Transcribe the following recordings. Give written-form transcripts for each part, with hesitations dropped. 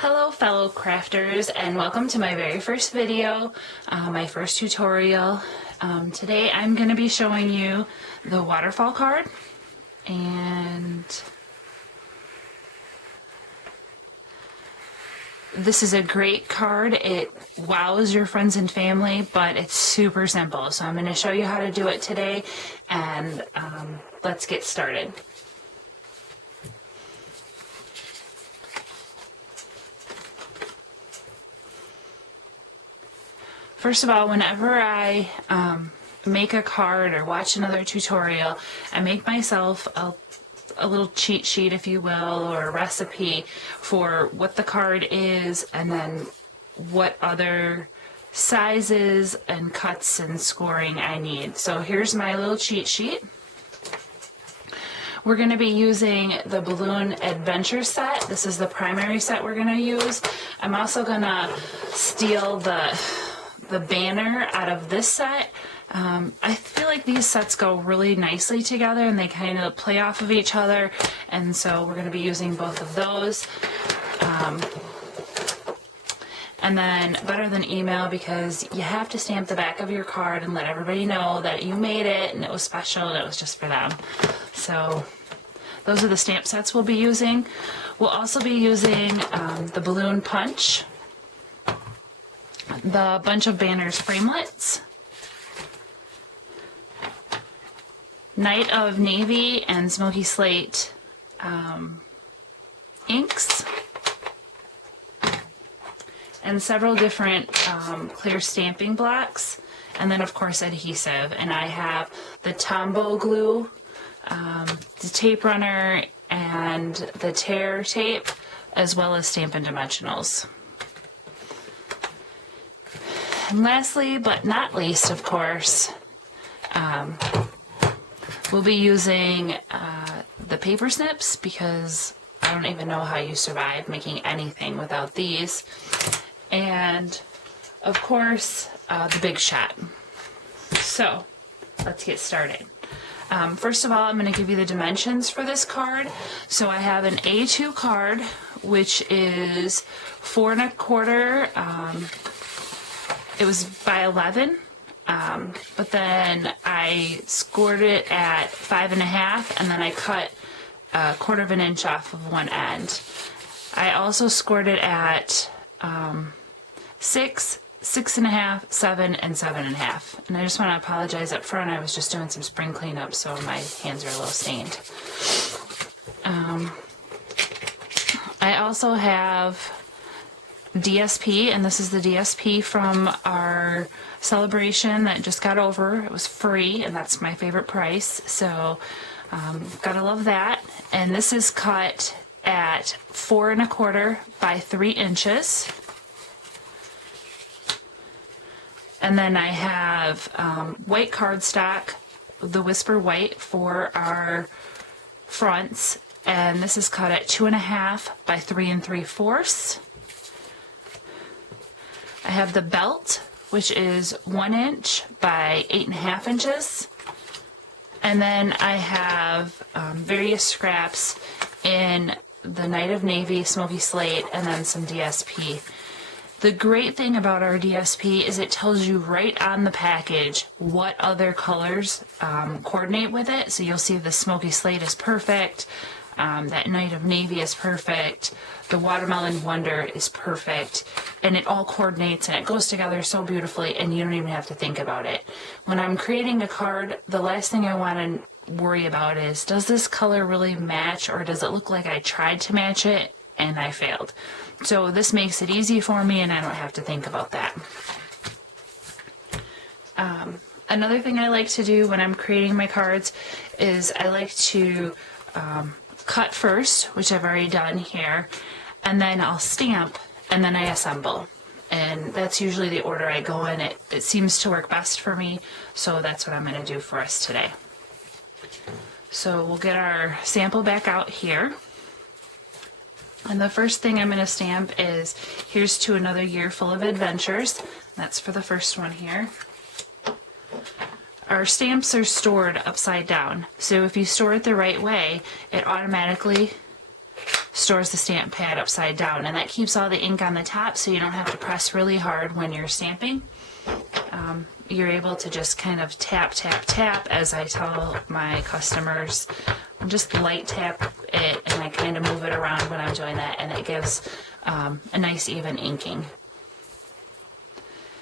Hello fellow crafters, and welcome to my very first video, my first tutorial. Today I'm going to be showing you the Waterfall card, and this is a great card. It wows your friends and family, but it's super simple. So I'm going to show you how to do it today, and let's get started. First of all, whenever I make a card or watch another tutorial, I make myself a little cheat sheet, if you will, or a recipe for what the card is and then what other sizes and cuts and scoring I need. So here's my little cheat sheet. We're going to be using the Balloon Adventure set. This is the primary set we're going to use. I'm also going to steal the banner out of this set. I feel like these sets go really nicely together and they kind of play off of each other, and so we're going to be using both of those. And then better than email, because you have to stamp the back of your card and let everybody know that you made it and it was special and it was just for them. So those are the stamp sets we'll be using. We'll also be using the Balloon Punch, the Bunch of Banners framelits, Night of Navy and Smoky Slate inks, and several different clear stamping blocks, and then of course adhesive. And I have the Tombow glue, the tape runner, and the tear tape, as well as Stampin' Dimensionals. And lastly, but not least, of course, we'll be using the paper snips, because I don't even know how you survive making anything without these. And, of course, the Big Shot. So, let's get started. First of all, I'm going to give you the dimensions for this card. So I have an A2 card, which is 4 1/4. It was by 11, but then I scored it at 5 1/2, and then I cut 1/4 of an inch off of one end. I also scored it at 6, 6 1/2, 7, and 7 1/2. And I just want to apologize up front. I was just doing some spring cleanup, so my hands are a little stained. I also have DSP, and this is the DSP from our celebration that just got over. It was free, and that's my favorite price, so gotta love that. And this is cut at 4 1/4 by 3 inches. And then I have white cardstock, the Whisper White, for our fronts, and this is cut at 2 1/2 by 3 3/4. I have the belt, which is 1 inch by 8 1/2 inches. And then I have various scraps in the Night of Navy, Smoky Slate, and then some DSP. The great thing about our DSP is it tells you right on the package what other colors coordinate with it. So you'll see the Smoky Slate is perfect, that Night of Navy is perfect, the Watermelon Wonder is perfect, and it all coordinates and it goes together so beautifully, and you don't even have to think about it. When I'm creating a card, the last thing I want to worry about is, does this color really match, or does it look like I tried to match it and I failed? So this makes it easy for me, and I don't have to think about that. Another thing I like to do when I'm creating my cards is I like to cut first, which I've already done here, and then I'll stamp, and then I assemble. And that's usually the order I go in. It seems to work best for me, so that's what I'm going to do for us today. So we'll get our sample back out here. And the first thing I'm going to stamp is "Here's to Another Year Full of Adventures." That's for the first one here. Our stamps are stored upside down, so if you store it the right way, it automatically stores the stamp pad upside down, and that keeps all the ink on the top so you don't have to press really hard when you're stamping. You're able to just kind of tap, tap, tap, as I tell my customers. Just light tap it, and I kind of move it around when I'm doing that, and it gives a nice even inking.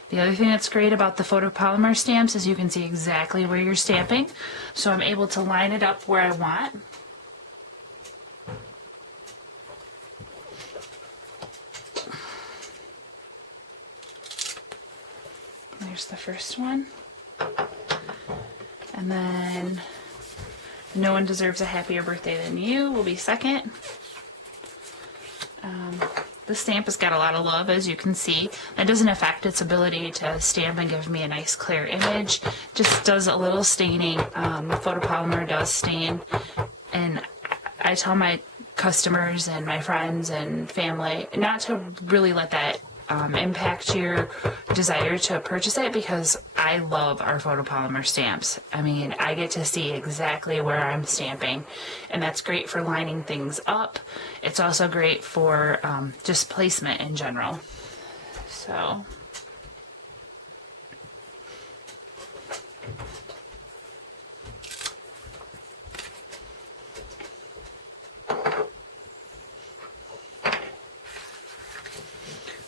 The other thing that's great about the photopolymer stamps is you can see exactly where you're stamping, so I'm able to line it up where I want. There's the first one. And then No One Deserves a Happier Birthday Than You will be second. The stamp has got a lot of love, as you can see. That doesn't affect its ability to stamp and give me a nice clear image. Just does a little staining. Photopolymer does stain. And I tell my customers and my friends and family not to really let that impact your desire to purchase it, because I love our photopolymer stamps. I mean, I get to see exactly where I'm stamping, and that's great for lining things up. It's also great for just placement in general. So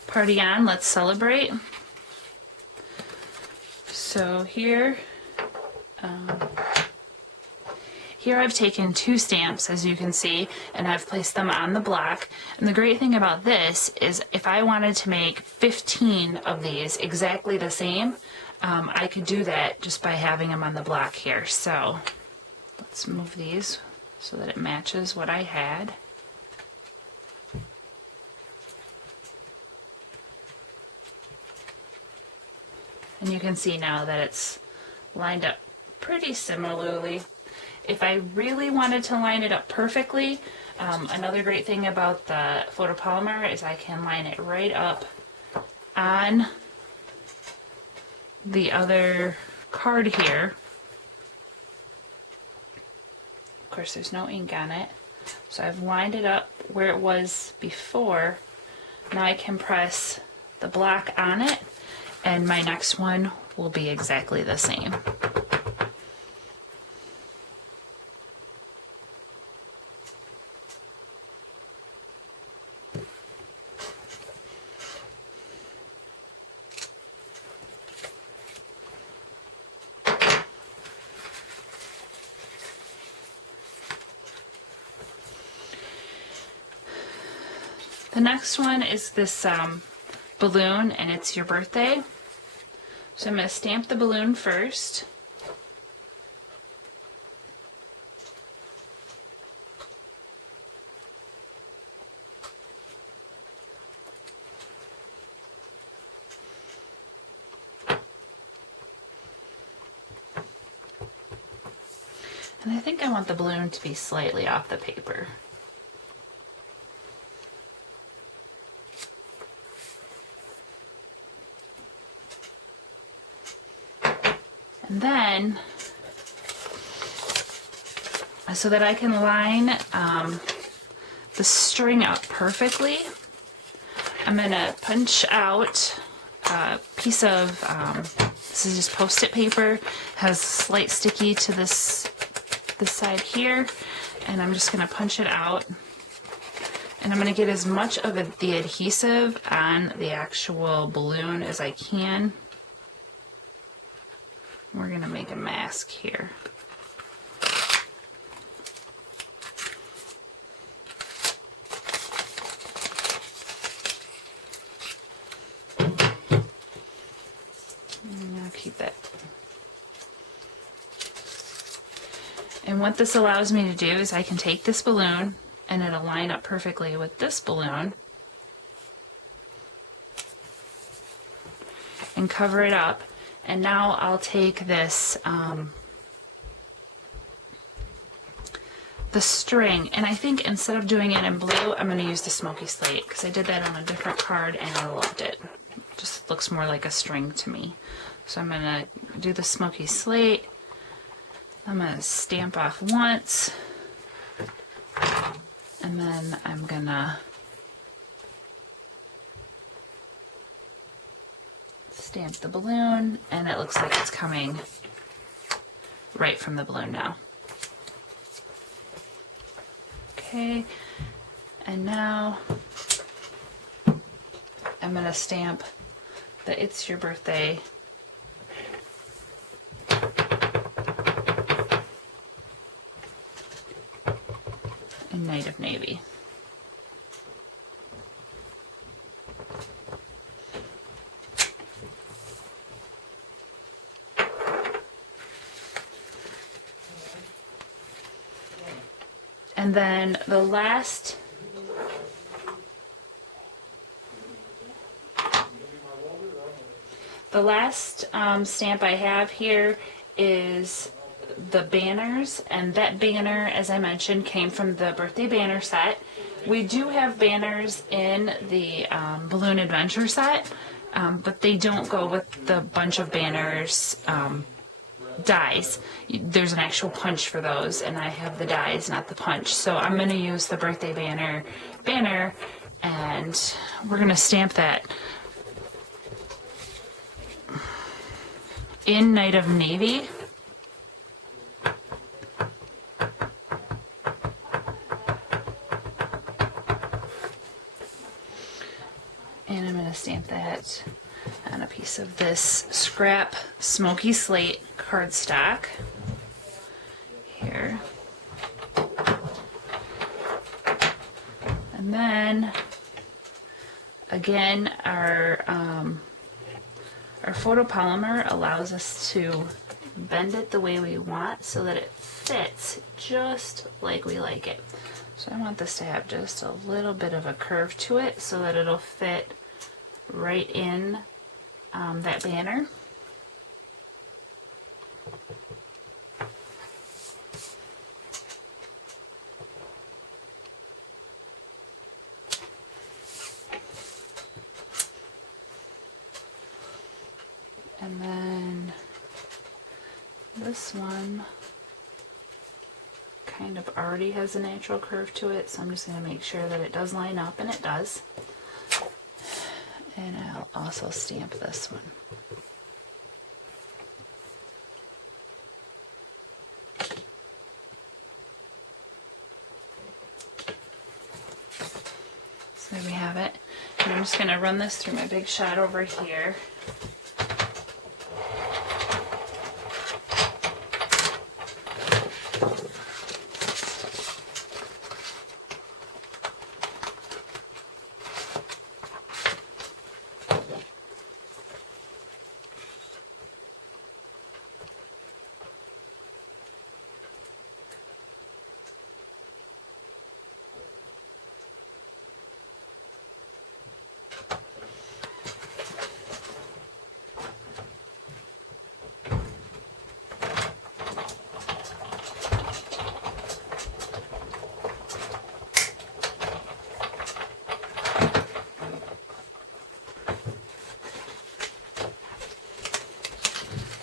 party on, let's celebrate. So here I've taken 2 stamps, as you can see, and I've placed them on the block. And the great thing about this is if I wanted to make 15 of these exactly the same, I could do that just by having them on the block here. So let's move these so that it matches what I had. And you can see now that it's lined up pretty similarly. If I really wanted to line it up perfectly, another great thing about the photopolymer is I can line it right up on the other card here. Of course, there's no ink on it. So I've lined it up where it was before. Now I can press the block on it, and my next one will be exactly the same. The next one is this balloon, and it's your birthday. So I'm going to stamp the balloon first. And I think I want the balloon to be slightly off the paper. And then, so that I can line the string up perfectly, I'm going to punch out a piece of, this is just Post-it paper, has slight sticky to this side here, and I'm just going to punch it out. And I'm going to get as much of the adhesive on the actual balloon as I can. We're going to make a mask here. I'll keep that. And what this allows me to do is I can take this balloon, and it'll line up perfectly with this balloon, and cover it up. And now I'll take this, the string, and I think instead of doing it in blue, I'm going to use the Smoky Slate, because I did that on a different card and I loved it. It just looks more like a string to me. So I'm going to do the Smoky Slate. I'm going to stamp off once. And then I'm gonna stamp the balloon, and it looks like it's coming right from the balloon now. Okay, and now I'm gonna stamp the It's Your Birthday in Night of Navy. And then the last stamp I have here is the banners, and that banner, as I mentioned, came from the birthday banner set. We do have banners in the Balloon Adventure set, but they don't go with the bunch of banners dies. There's an actual punch for those, and I have the dies, not the punch. So I'm going to use the birthday banner, and we're going to stamp that in Night of Navy. And I'm going to stamp that on a piece of this scrap smoky slate cardstock here. And then again, our photopolymer allows us to bend it the way we want so that it fits just like we like it. So I want this to have just a little bit of a curve to it so that it'll fit right in that banner. And then this one kind of already has a natural curve to it, so I'm just going to make sure that it does line up, and it does. And I'll also stamp this one. So there we have it. And I'm just going to run this through my big shot over here.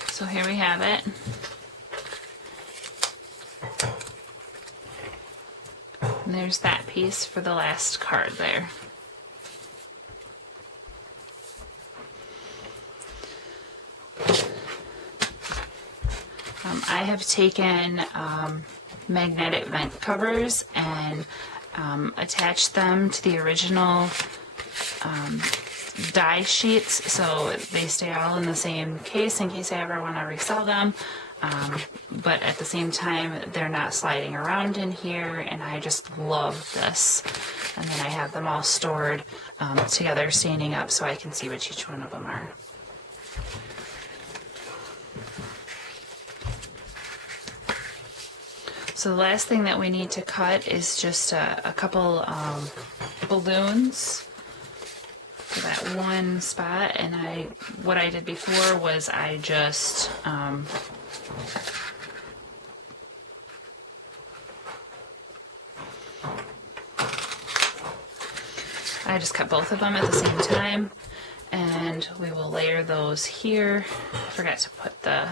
So here we have it. And there's that piece for the last card there. I have taken magnetic vent covers and attached them to the original die sheets so they stay all in the same case in case I ever want to resell them, but at the same time they're not sliding around in here, and I just love this. And then I have them all stored together, standing up, so I can see which each one of them are. So the last thing that we need to cut is just a couple balloons for that one spot. And what I did before was I just cut both of them at the same time, and we will layer those here. I forgot to put the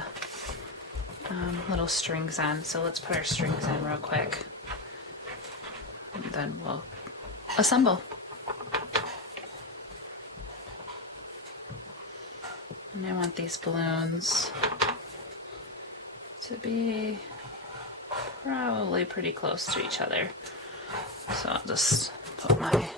little strings on, so let's put our strings on real quick. then we'll assemble. And I want these balloons to be probably pretty close to each other. So I'll just put my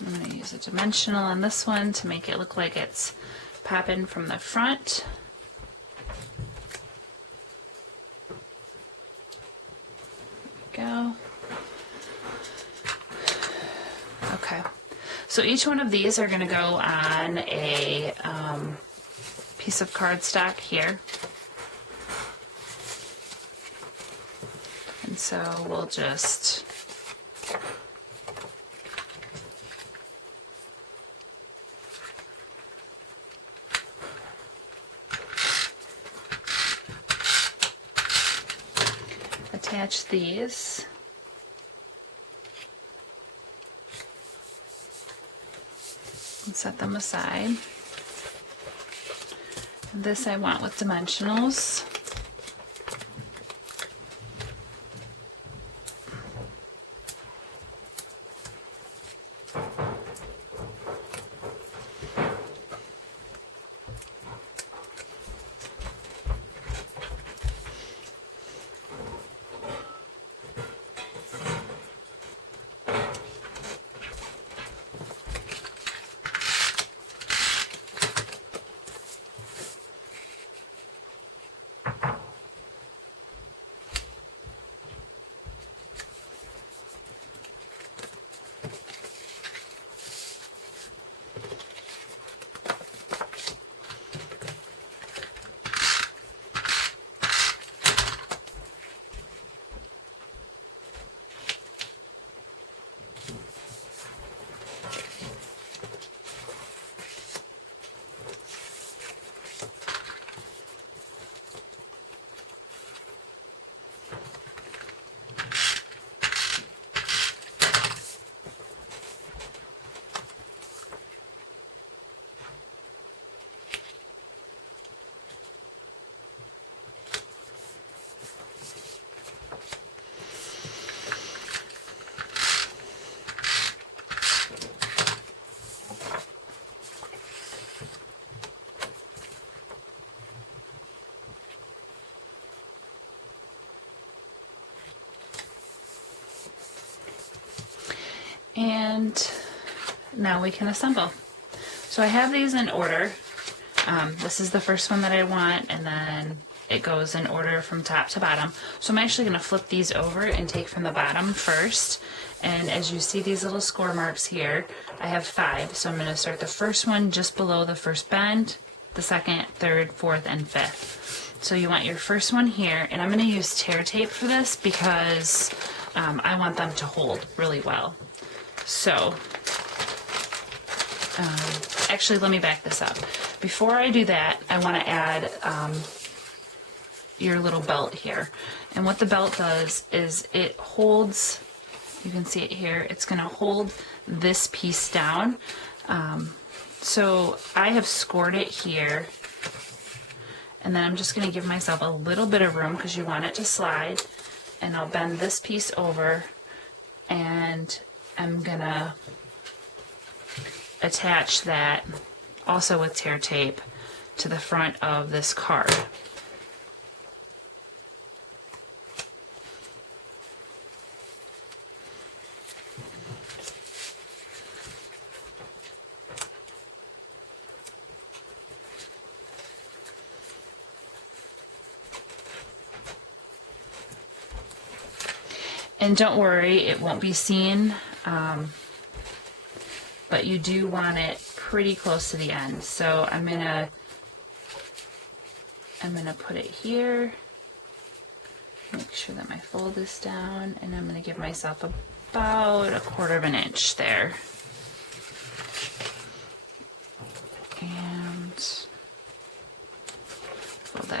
I'm going to use a dimensional on this one to make it look like it's popping from the front. There we go. Okay, so each one of these are going to go on a piece of cardstock here. And so we'll just attach these. And set them aside. And this I want with dimensionals. And now we can assemble. So I have these in order. This is the first one that I want, and then it goes in order from top to bottom. So I'm actually going to flip these over and take from the bottom first. And as you see these little score marks here, I have 5. So I'm going to start the first one just below the first bend, the second, third, fourth, and fifth. So you want your first one here, and I'm going to use tear tape for this because I want them to hold really well. So, actually, let me back this up. Before I do that, I want to add your little belt here. And what the belt does is it holds, you can see it here, it's going to hold this piece down. So I have scored it here. And then I'm just going to give myself a little bit of room because you want it to slide. And I'll bend this piece over, and I'm gonna attach that also with tear tape to the front of this card. And don't worry, it won't be seen, but you do want it pretty close to the end. So I'm gonna put it here, make sure that my fold is down, and I'm gonna give myself about 1/4 of an inch there.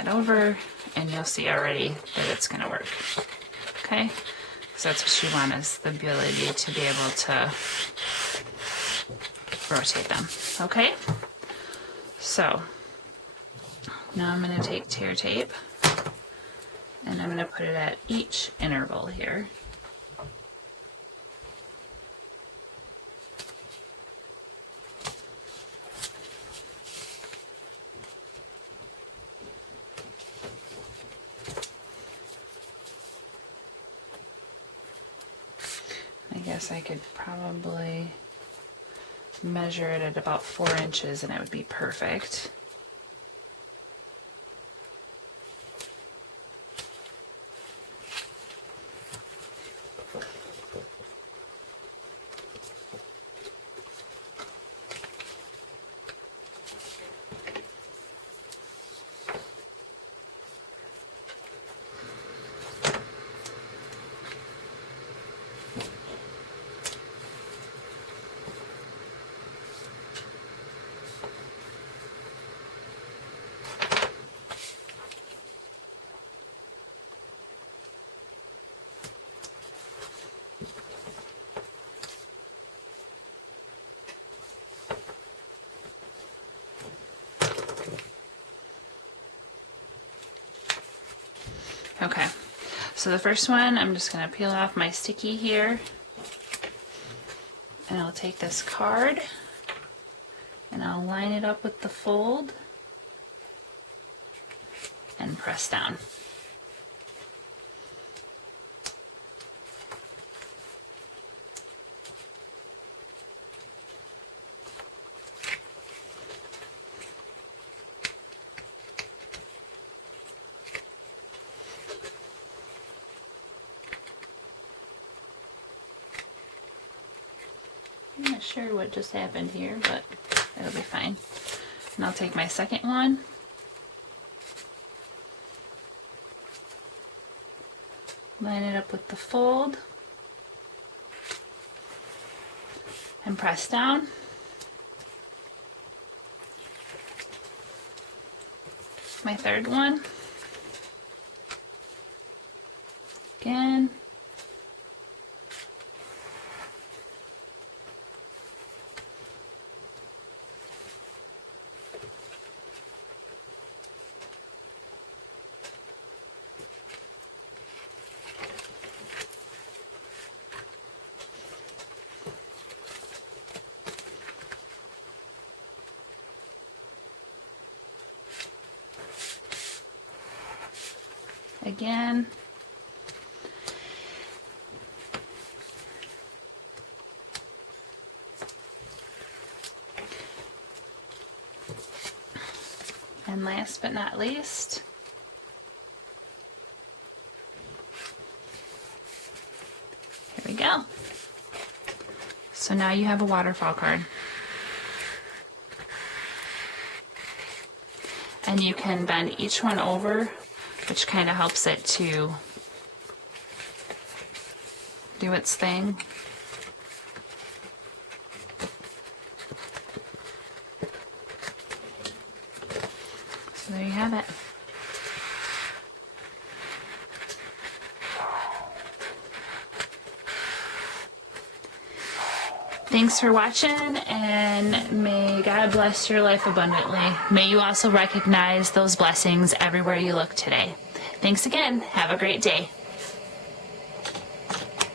that over, and you'll see already that it's going to work. Okay, so that's what you want, is the ability to be able to rotate them. Okay, so now I'm going to take tear tape and I'm going to put it at each interval here. I guess I could probably measure it at about 4 inches and it would be perfect. Okay, so the first one, I'm just going to peel off my sticky here, and I'll take this card and I'll line it up with the fold and press down. I'm not sure what just happened here, but it'll be fine. And I'll take my second one, line it up with the fold, and press down. My third one, again. Again. And last but not least, here we go. So now you have a waterfall card. And you can bend each one over, which kind of helps it to do its thing. So there you have it. Thanks for watching, and may God bless your life abundantly. May you also recognize those blessings everywhere you look today. Thanks again. Have a great day.